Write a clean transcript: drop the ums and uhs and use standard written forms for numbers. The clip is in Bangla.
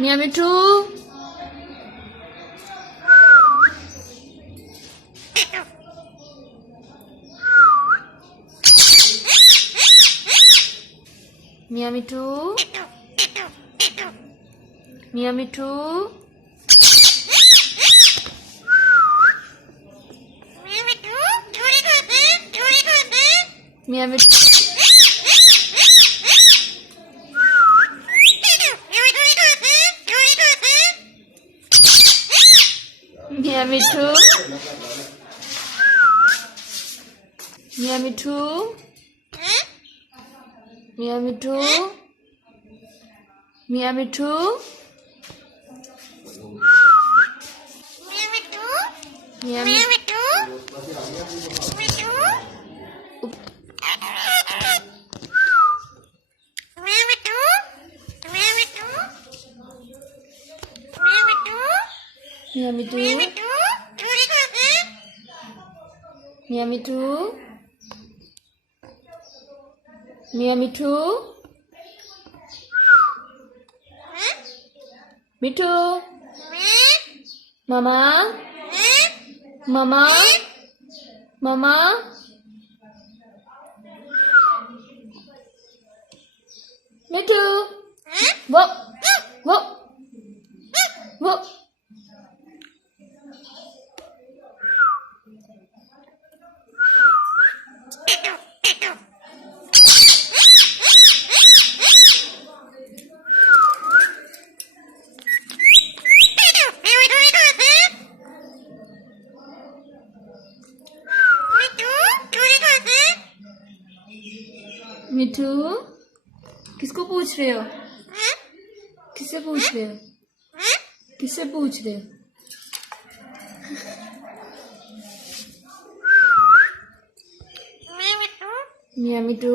মিয়া মিঠু, মিয়া মিঠু, মিয়া মিঠু, মিয়া মিঠু, মিয়া মিঠু, মিয়া মিঠু, মিয়া মিঠু, মিয়া মিঠু, মিয়া মিঠু, মিয়া মিঠু, মিয়া মিঠু, মিয়া মিঠু, মিঠু, মামা, মামা, মামা, মিঠু, wo, wo, wo. मिठू, किसको पूछ रहे हो? किससे पूछ रहे हो? किससे पूछ रहे हो? मिया मिठू,